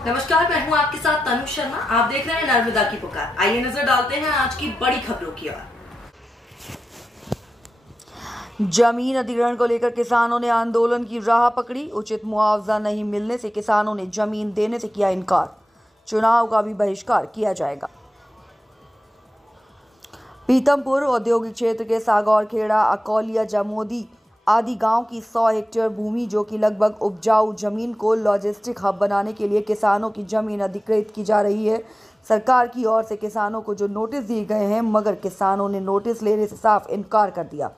नमस्कार, मैं हूं आपके साथ तनु शर्मा। आप देख रहे हैं नर्मदा की पुकार। आइए नजर डालते हैं आज की बड़ी खबरों की ओर। जमीन अधिग्रहण को लेकर किसानों ने आंदोलन की राह पकड़ी। उचित मुआवजा नहीं मिलने से किसानों ने जमीन देने से किया इनकार। चुनाव का भी बहिष्कार किया जाएगा। पीतमपुर औद्योगिक क्षेत्र के सागौर खेड़ा, अकौलिया, जमोदी आदि गांव की 100 हेक्टेयर भूमि जो कि लगभग उपजाऊ जमीन को लॉजिस्टिक हब बनाने के लिए किसानों की जमीन अधिकृत की जा रही है। सरकार की ओर से किसानों को जो नोटिस दिए गए हैं, मगर किसानों ने नोटिस लेने से साफ इनकार कर दिया।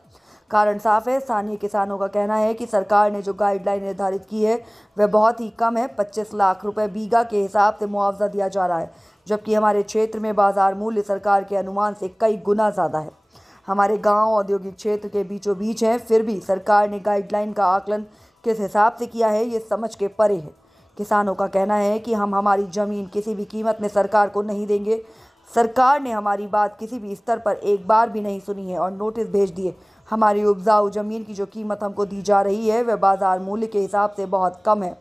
कारण साफ है। स्थानीय किसानों का कहना है कि सरकार ने जो गाइडलाइन निर्धारित की है वह बहुत ही कम है। 25 लाख रुपए बीघा के हिसाब से मुआवजा दिया जा रहा है, जबकि हमारे क्षेत्र में बाजार मूल्य सरकार के अनुमान से कई गुना ज़्यादा है। हमारे गांव औद्योगिक क्षेत्र के बीचों बीच है, फिर भी सरकार ने गाइडलाइन का आकलन किस हिसाब से किया है, ये समझ के परे है। किसानों का कहना है कि हम हमारी ज़मीन किसी भी कीमत में सरकार को नहीं देंगे। सरकार ने हमारी बात किसी भी स्तर पर एक बार भी नहीं सुनी है और नोटिस भेज दिए। हमारी उपजाऊ ज़मीन की जो कीमत हमको दी जा रही है वह बाजार मूल्य के हिसाब से बहुत कम है।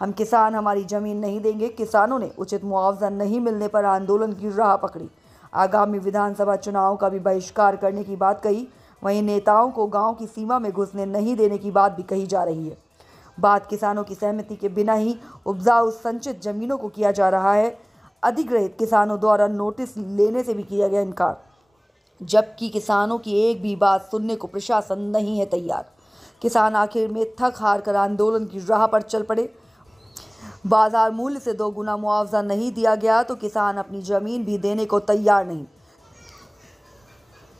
हम किसान हमारी ज़मीन नहीं देंगे। किसानों ने उचित मुआवजा नहीं मिलने पर आंदोलन की राह पकड़ी। आगामी विधानसभा चुनाव का भी बहिष्कार करने की बात कही। वहीं नेताओं को गांव की सीमा में घुसने नहीं देने की बात भी कही जा रही है। बात किसानों की सहमति के बिना ही उपजाऊ संचित जमीनों को किया जा रहा है। अधिग्रहित किसानों द्वारा नोटिस लेने से भी किया गया इनकार, जबकि किसानों की एक भी बात सुनने को प्रशासन नहीं है तैयार। किसान आखिर में थक हार कर आंदोलन की राह पर चल पड़े। बाजार मूल्य से 2 गुना मुआवजा नहीं दिया गया तो किसान अपनी जमीन भी देने को तैयार नहीं।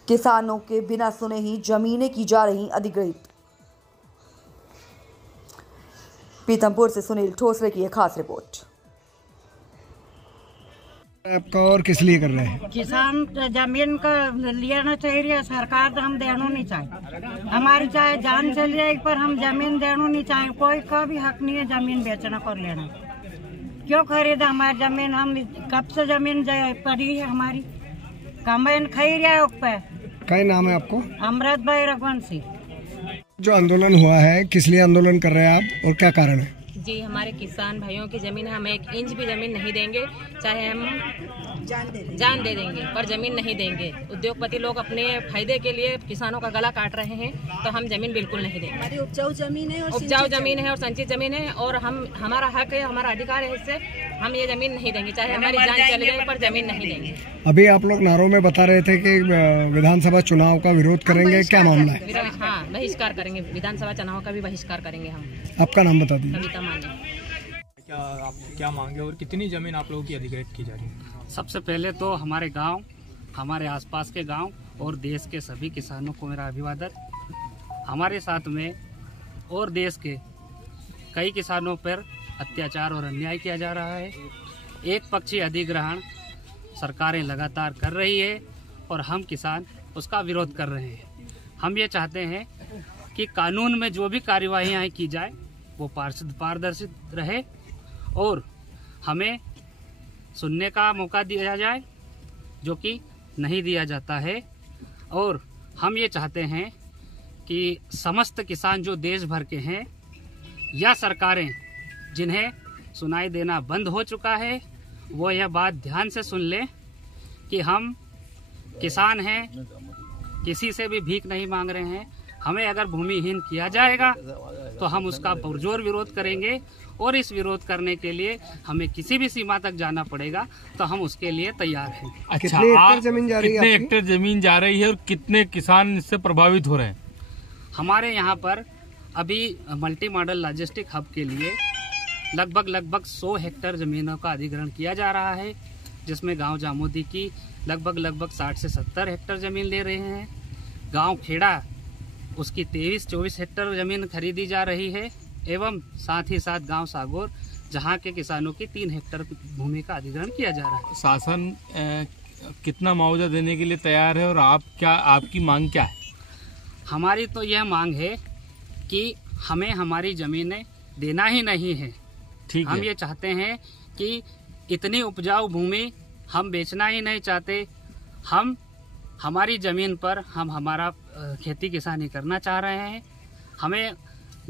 किसानों के बिना सुने ही जमीनें की जा रही अधिग्रहित। पीतमपुर से सुनील ठोसरे की एक खास रिपोर्ट। आपका और किस लिए कर रहे हैं? किसान जमीन का लेना चाहिए, सरकार तो हम देना नहीं चाहिए। हमारी चाहे जान चली जाए पर हम जमीन देना नहीं चाहिए। कोई का भी हक नहीं है जमीन बेचना और लेना। क्यों खरीदा हमारी जमीन? हम कब से जमीन पड़ी है हमारी, कमाइन खाई रहा है। क्या नाम है आपको? अमृत भाई रघुवंशी। जो आंदोलन हुआ है, किस लिए आंदोलन कर रहे हैं आप और क्या कारण है? जी, हमारे किसान भाइयों की जमीन है, हम 1 इंच भी जमीन नहीं देंगे, चाहे हम जान दे देंगे, पर जमीन नहीं देंगे। उद्योगपति लोग अपने फायदे के लिए किसानों का गला काट रहे हैं, तो हम जमीन बिल्कुल नहीं देंगे। हमारी उपजाऊ जमीन है और संचित जमीन है और हम हमारा हक है, हमारा अधिकार है, इससे हम ये जमीन नहीं देंगे, चाहे हमारी जान चले जाए, पर जमीन नहीं देंगे। अभी आप लोग नारों में बता रहे थे कि विधानसभा चुनाव का विरोध करेंगे, क्या मामला है? हाँ, बहिष्कार करेंगे, विधानसभा चुनाव का भी बहिष्कार करेंगे हम। आपका नाम बता दीजिए। कविता माने। क्या आप क्या मांगे और कितनी जमीन आप लोगों की अधिग्रहित की जा रही है? सबसे पहले तो हमारे गांव, हमारे आसपास के गांव और देश के सभी किसानों को मेरा अभिवादन। हमारे साथ में और देश के कई किसानों पर अत्याचार और अन्याय किया जा रहा है। एक पक्षी अधिग्रहण सरकारें लगातार कर रही है और हम किसान उसका विरोध कर रहे हैं। हम ये चाहते हैं कि कानून में जो भी कार्यवाहियाँ की जाए वो पारदर्शी रहे और हमें सुनने का मौका दिया जाए, जो कि नहीं दिया जाता है। और हम ये चाहते हैं कि समस्त किसान जो देश भर के हैं या सरकारें जिन्हें सुनाई देना बंद हो चुका है, वो यह बात ध्यान से सुन लें कि हम किसान हैं, किसी से भी भीख नहीं मांग रहे हैं। हमें अगर भूमिहीन किया जाएगा तो हम उसका पुरजोर विरोध करेंगे और इस विरोध करने के लिए हमें किसी भी सीमा तक जाना पड़ेगा, तो हम उसके लिए तैयार हैं। अच्छा, कितने हेक्टेयर जमीन जा रही है? कितने हेक्टेयर जमीन जा रही है और कितने किसान इससे प्रभावित हो रहे हैं? हमारे यहाँ पर अभी मल्टी मॉडल लॉजिस्टिक हब के लिए लगभग 100 हेक्टेयर जमीनों का अधिग्रहण किया जा रहा है, जिसमें गांव जामोदी की लगभग 60 से 70 हेक्टेयर जमीन ले रहे हैं। गांव खेड़ा उसकी 23-24 हेक्टेयर जमीन खरीदी जा रही है एवं साथ ही साथ गांव सागौर, जहां के किसानों की 3 हेक्टेयर भूमि का अधिग्रहण किया जा रहा है। शासन कितना मुआवजा देने के लिए तैयार है और आपकी मांग क्या है? हमारी तो यह मांग है कि हमें हमारी जमीनें देना ही नहीं है। ठीक है। हम ये चाहते हैं कि इतनी उपजाऊ भूमि हम बेचना ही नहीं चाहते। हम हमारी ज़मीन पर हम हमारा खेती किसानी करना चाह रहे हैं। हमें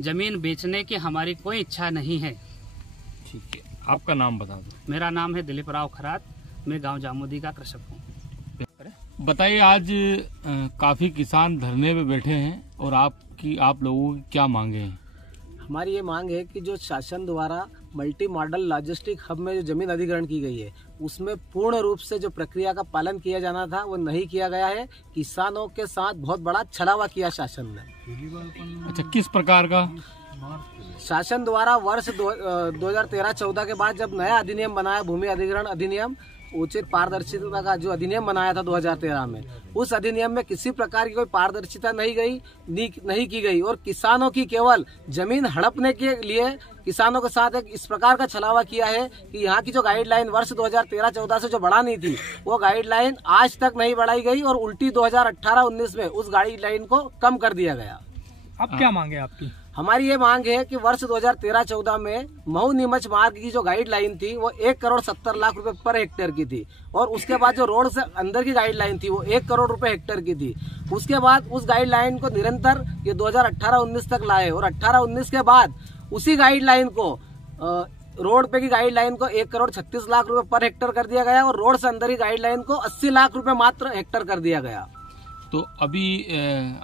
ज़मीन बेचने की हमारी कोई इच्छा नहीं है। ठीक है, आपका नाम बता दो। मेरा नाम है दिलीप राव खरात, मैं गांव जामोदी का कृषक हूँ। बताइए, आज काफी किसान धरने पे बैठे हैं और आप लोगों की क्या मांगे हैं? हमारी ये मांग है कि जो शासन द्वारा मल्टी मॉडल लॉजिस्टिक हब में जो जमीन अधिग्रहण की गई है, उसमें पूर्ण रूप से जो प्रक्रिया का पालन किया जाना था वो नहीं किया गया है। किसानों के साथ बहुत बड़ा छलावा किया शासन ने। अच्छा, किस प्रकार का? शासन द्वारा वर्ष 2013-14 के बाद जब नया अधिनियम बनाया, भूमि अधिग्रहण अधिनियम, उचित पारदर्शिता का जो अधिनियम बनाया था 2013 में, उस अधिनियम में किसी प्रकार की कोई पारदर्शिता नहीं की गई और किसानों की केवल जमीन हड़पने के लिए किसानों के साथ एक इस प्रकार का छलावा किया है कि यहाँ की जो गाइडलाइन वर्ष 2013-14 से जो बढ़ानी थी, वो गाइडलाइन आज तक नहीं बढ़ाई गई और उल्टी 2018-19 में उस गाइडलाइन को कम कर दिया गया। अब क्या मांगे आपकी? हमारी ये मांग है कि वर्ष 2013-14 में महू नीमच मार्ग की जो गाइडलाइन थी वो 1,70,00,000 रुपए पर हेक्टेयर की थी और उसके बाद जो रोड से अंदर की गाइडलाइन थी वो 1 करोड़ रुपए हेक्टेयर की थी। उसके बाद उस गाइडलाइन को निरंतर ये 2018-19 तक लाए और 18-19 के बाद उसी गाइडलाइन को रोड पे की गाइडलाइन को 1,36,00,000 रुपए पर हेक्टेयर कर दिया गया और रोड से अंदर की गाइडलाइन को 80 लाख रुपए मात्र हेक्टेयर कर दिया गया। तो अभी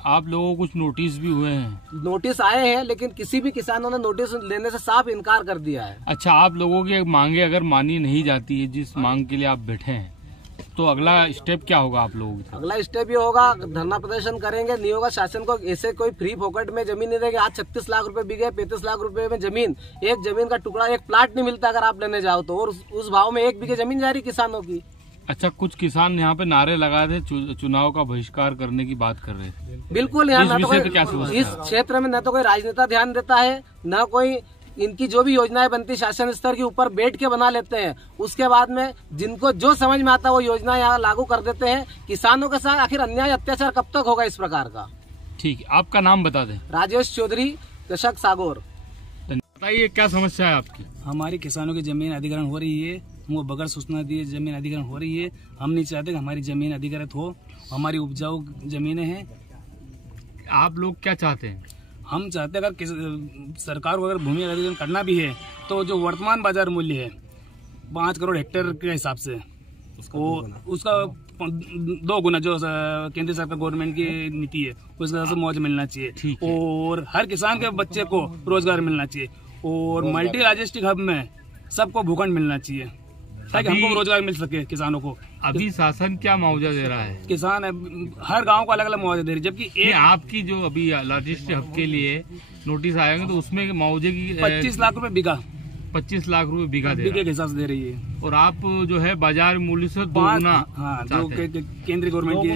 आप लोगों को कुछ नोटिस भी हुए हैं? नोटिस आए हैं, लेकिन किसी भी किसानों ने नोटिस लेने से साफ इनकार कर दिया है। अच्छा, आप लोगों की मांगे अगर मानी नहीं जाती है, जिस मांग के लिए आप बैठे हैं, तो अगला स्टेप क्या होगा आप लोगों का? अगला स्टेप ये होगा, धरना प्रदर्शन करेंगे। नहीं होगा, शासन को ऐसे कोई फ्री फोकट में जमीन नहीं देंगे। आज 36 लाख रुपए बिके, 35 लाख रुपए में जमीन, एक जमीन का टुकड़ा, एक प्लाट नहीं मिलता अगर आप लेने जाओ तो, और उस भाव में 1 बीघे जमीन जा रही किसानों की। अच्छा, कुछ किसान यहाँ पे नारे लगा थे, चुनाव का बहिष्कार करने की बात कर रहे थे। बिल्कुल, यहाँ इस क्षेत्र में न तो कोई राजनेता ध्यान देता है, न कोई इनकी जो भी योजनाएं बनती शासन स्तर के ऊपर बैठ के बना लेते हैं। उसके बाद में जिनको जो समझ में आता है वो योजना यहाँ लागू कर देते हैं। किसानों के साथ आखिर अन्याय अत्याचार कब तक होगा इस प्रकार का? ठीक है, आपका नाम बता दें। राजेश चौधरी, कृषक सागौर। बताइए, क्या समस्या है आपकी? हमारी किसानों की जमीन अधिग्रहण हो रही है, वो बगैर सूचना दिए जमीन अधिग्रहण हो रही है। हम नहीं चाहते कि हमारी जमीन अधिग्रहित हो। हमारी उपजाऊ जमीनें हैं। आप लोग क्या चाहते हैं? हम चाहते हैं अगर सरकार को अगर भूमि अधिग्रहण करना भी है तो जो वर्तमान बाजार मूल्य है 5 करोड़ हेक्टेयर के हिसाब से उसका 2 गुना जो केंद्र सरकार गवर्नमेंट की नीति है उसका से मुआवजा मिलना चाहिए और हर किसान के बच्चे को रोजगार मिलना चाहिए और मल्टी लॉजिस्टिक हब में सबको भूखंड मिलना चाहिए ताकि हमको रोजगार मिल सके किसानों को। अभी शासन क्या मुआवजा दे रहा है? किसान हर गांव को अलग अलग मुआवजा दे रही है, जबकि आपकी जो अभी लॉजिस्टिक हब के लिए नोटिस आएंगे तो उसमें मुआवजे की 25 लाख रुपए बीघा 25 लाख रुपए बीघा के हिसाब से दे रही है और आप जो है बाजार मूल्य से 2 गुना। हाँ, जो केंद्रीय गवर्नमेंट की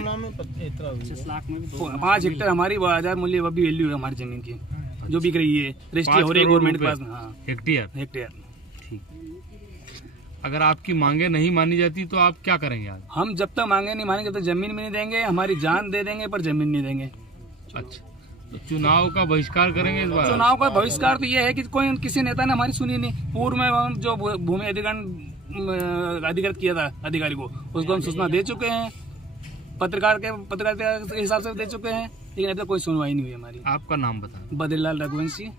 5 हेक्टेयर हमारी बाजार मूल्य वो भी वैल्यू है हमारी जमीन की जो बिक रही है, रजिस्ट्री हो रही है गवर्नमेंट के पास। हेक्टेयर। ठीक, अगर आपकी मांगे नहीं मानी जाती तो आप क्या करेंगे? आज हम जब तक मांगे नहीं मानेंगे तो जमीन भी नहीं देंगे, हमारी जान दे देंगे पर जमीन नहीं देंगे। अच्छा, तो चुनाव का बहिष्कार करेंगे इस बार? चुनाव का बहिष्कार तो ये है कि कोई किसी नेता ने हमारी सुनी नहीं। पूर्व में जो भूमि अधिग्रहण किया था अधिकारी को उसको हम सूचना दे चुके हैं, पत्रकार के हिसाब से दे चुके हैं, लेकिन अभी तक कोई सुनवाई नहीं हुई हमारी। आपका नाम बताएं। बद्रीलाल रघुवंशी।